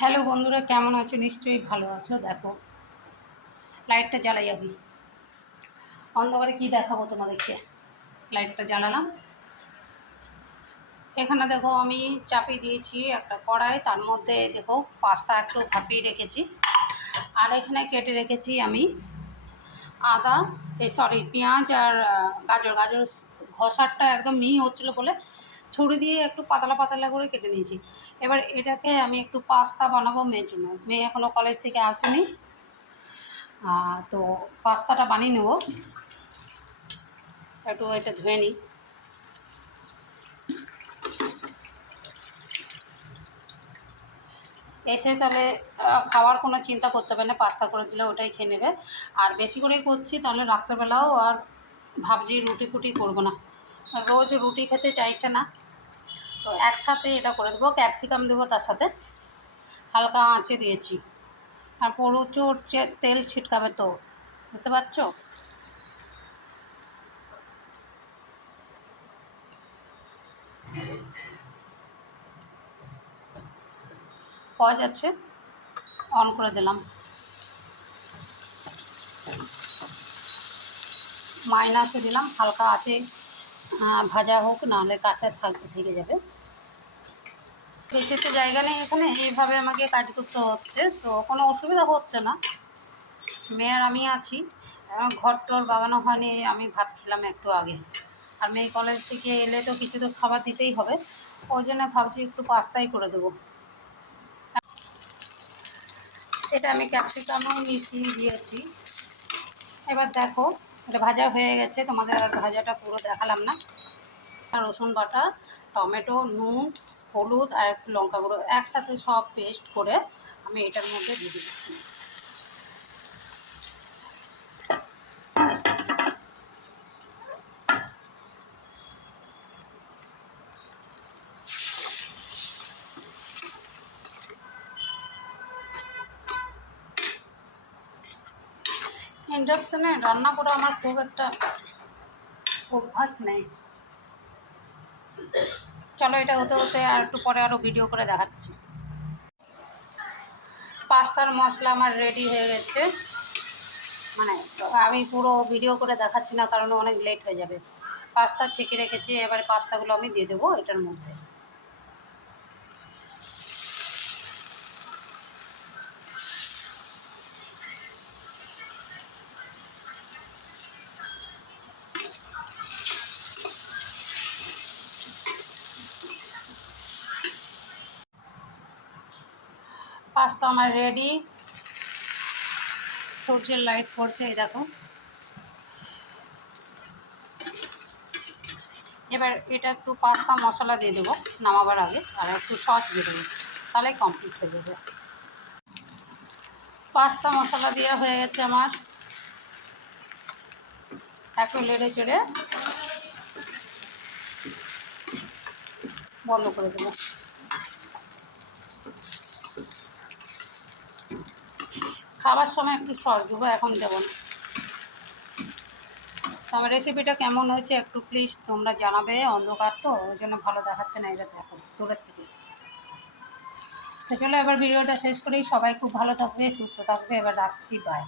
Hello বন্ধুরা, কেমন আছো? নিশ্চয়ই ভালো আছো। দেখো, লাইটটা জ্বালাই যাবি অন্ধকারে কি দেখাবো তোমাদেরকে? লাইটটা জ্বালালাম। এখানে দেখো, আমি চাপিয়ে দিয়েছি একটা কড়াই। তার মধ্যে দেখো, পাস্তা একটু ভাপিয়ে রেখেছি। আর এখানে কেটে রেখেছি আমি আদা সরি পেঁয়াজ আর গাজর। গাজর ঘষারটা একদম মিহি হচ্ছিল বলে ছুরি দিয়ে একটু পাতলা পাতলা করে কেটে নিয়েছি। এবার এটাকে আমি একটু পাস্তা বানাবো মেয়ের জন্য। মেয়ে এখনও কলেজ থেকে আসেনি। তো পাস্তাটা বানিয়ে নেব। একটু এটা ধুয়ে নিই। এসে তাহলে খাওয়ার কোনো চিন্তা করতে হবে না, পাস্তা করে দিলে ওটাই খেয়ে নেবে। আর বেশি করেই করছি, তাহলে রাত্রেবেলাও আর ভাবছি রুটি ফুটি করব না। রোজ রুটি খেতে চাইছে না। তো একসাথে এটা করে দেবো ক্যাপসিকাম দেবো তার সাথে। হালকা আঁচে দিয়েছি। আর প্রচুর তেল ছিটকাবে তো বুঝতে পারছ? পাওয়া যাচ্ছে অন করে দিলাম। মাইনাসে দিলাম হালকা আছে ভাজা হোক, নাহলে কাঁচা থাকতে থেকে যাবে। বেশি তো জায়গা নেই এখানে, এইভাবে আমাকে কাজ করতে হচ্ছে, তো কোনো অসুবিধা হচ্ছে না। মেয়ের আমি আছি ঘর টর বাগানো হয়নি, আমি ভাত খেলাম একটু আগে। আর মেয়ে কলেজ থেকে এলে তো কিছু তো খাবার দিতেই হবে, ওই জন্য ভাবছি একটু পাস্তাই করে দেবো। এটা আমি ক্যাপসিকামও মিশিয়ে দিয়েছি। এবার দেখো, এটা ভাজা হয়ে গেছে, তোমাদের আর ভাজাটা পুরো দেখালাম না। রসুন বাটা, টমেটো, নুন, হলুদ আর একটু লঙ্কা গুঁড়ো একসাথে সব পেস্ট করে আমি এটার মধ্যে দিয়ে দিচ্ছি। ইন্ডাকশানে রান্না করা আমার খুব একটা অভ্যাস নেই। চলো এটা হতে হতে আর একটু পরে আরও ভিডিও করে দেখাচ্ছি। পাস্তার মশলা আমার রেডি হয়ে গেছে। মানে আমি পুরো ভিডিও করে দেখাচ্ছি না, কারণ অনেক লেট হয়ে যাবে। পাস্তা ছেঁকে রেখেছি, এবার পাস্তাগুলো আমি দিয়ে দেবো এটার মধ্যে। পাস্তা আমার রেডি সূর্যের লাইট পড়ছে, এই দেখো। এবার এটা একটু পাস্তা মশলা দিয়ে দেবো, নামাবার আগে, আর একটু সস দিয়ে দেবো তাহলেই কমপ্লিট হয়ে যাবে। পাস্তা মশলা দেওয়া হয়ে গেছে আমার। একটু লেড়ে চেড়ে বন্ধ করে দেবো। খাবার সময় একটু সস দেবো, এখন দেবো না। আমার রেসিপিটা কেমন হয়েছে একটু প্লিজ তোমরা জানাবে, অন্ধকার তো, ওই জন্য ভালো দেখাচ্ছে না এটা দেখো, দূরের থেকে। তো চলো, এবার ভিডিওটা শেষ করেই সবাই খুব ভালো থাকবে, সুস্থ থাকবে, এবার রাখছি বাই